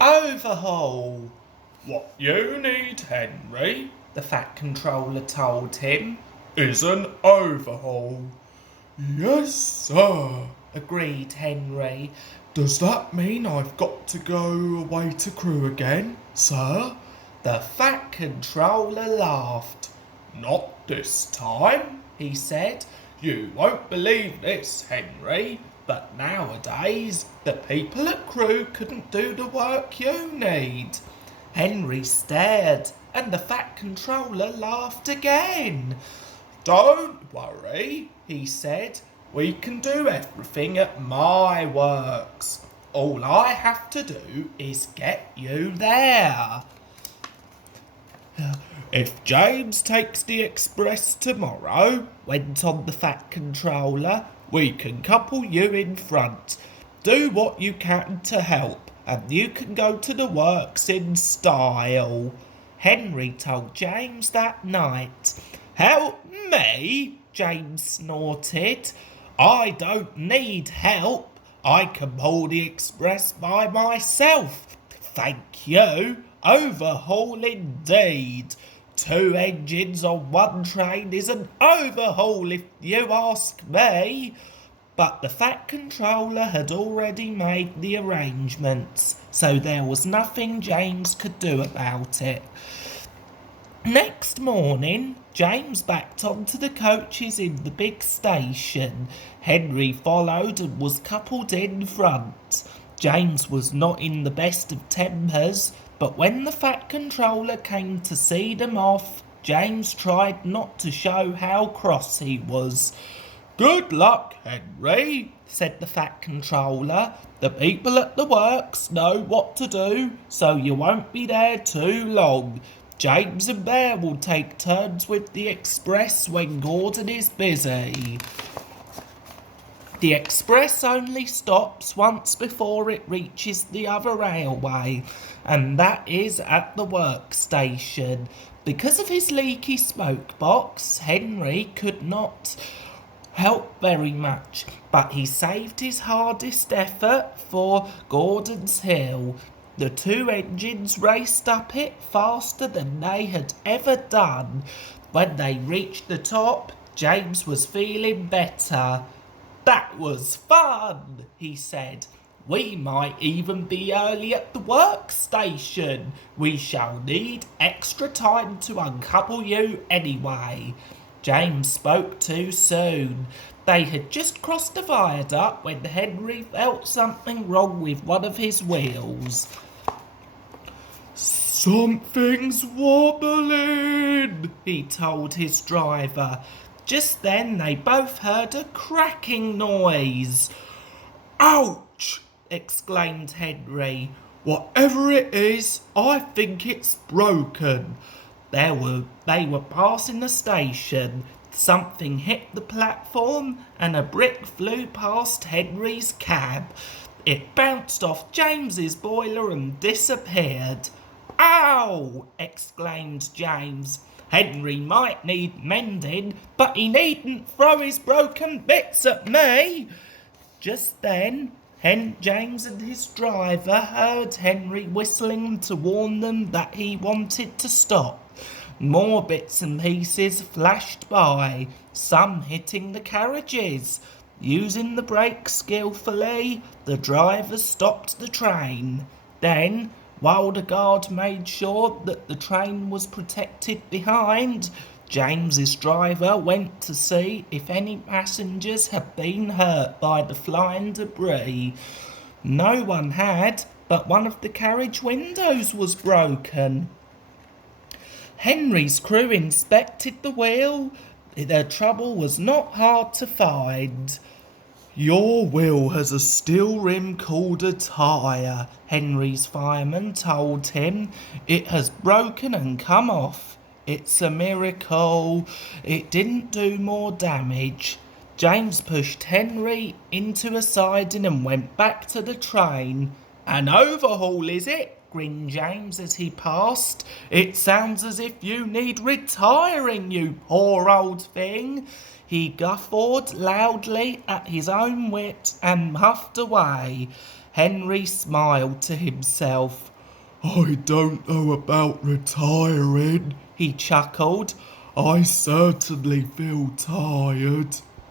Overhaul, What you need, Henry, the Fat Controller told him. is an overhaul. Yes, sir, Agreed Henry. Does that mean I've got to go away to crew again, sir? The Fat Controller laughed. Not this time, He said, you won't believe this, Henry, but nowadays the people at crew couldn't do the work you need. Henry stared and the Fat Controller laughed again. Don't worry, He said, we can do everything at my works. All I have to do is get you there. if James takes the express tomorrow, Went on the Fat Controller, we can couple you in front. Do what you can to help, and you can go to the works in style. Henry told James that night. Help me, James snorted. I don't need help. I can pull the express by myself. Thank you. Overhaul indeed. 2 engines on one train is an overhaul if you ask me. But the Fat Controller had already made the arrangements, so there was nothing James could do about it. Next morning, James backed onto the coaches in the big station. Henry followed and was coupled in front. James was not in the best of tempers, but when the Fat Controller came to see them off, James tried not to show how cross he was. Good luck, Henry, said the Fat Controller. The people at the works know what to do, so you won't be there too long. James and Bear will take turns with the express when Gordon is busy. The express only stops once before it reaches the other railway, and that is at the workstation. Because of his leaky smoke box, Henry could not help very much, but he saved his hardest effort for Gordon's Hill. The 2 engines raced up it faster than they had ever done. When they reached the top, James was feeling better. That was fun, he said. We might even be early at the workstation. We shall need extra time to uncouple you anyway. James spoke too soon. They had just crossed the viaduct when Henry felt something wrong with one of his wheels. Something's wobbling, he told his driver. Just then they both heard a cracking noise. Ouch! Exclaimed Henry. Whatever it is, I think it's broken. They were passing the station. Something hit the platform and a brick flew past Henry's cab. It bounced off James's boiler and disappeared. Ow! Exclaimed James. Henry might need mending, but he needn't throw his broken bits at me. Just then, James and his driver heard Henry whistling to warn them that he wanted to stop. More bits and pieces flashed by, some hitting the carriages. Using the brakes skillfully, the driver stopped the train. Then, while the guard made sure that the train was protected behind, James's driver went to see if any passengers had been hurt by the flying debris. No one had, but one of the carriage windows was broken. Henry's crew inspected the wheel. The trouble was not hard to find. Your wheel has a steel rim called a tyre, Henry's fireman told him. It has broken and come off. It's a miracle. It didn't do more damage. James pushed Henry into a siding and went back to the train. An overhaul, is it? Grinned James as he passed. It sounds as if you need retiring, you poor old thing. He guffawed loudly at his own wit and puffed away. Henry smiled to himself. I don't know about retiring, He chuckled. I certainly feel tired.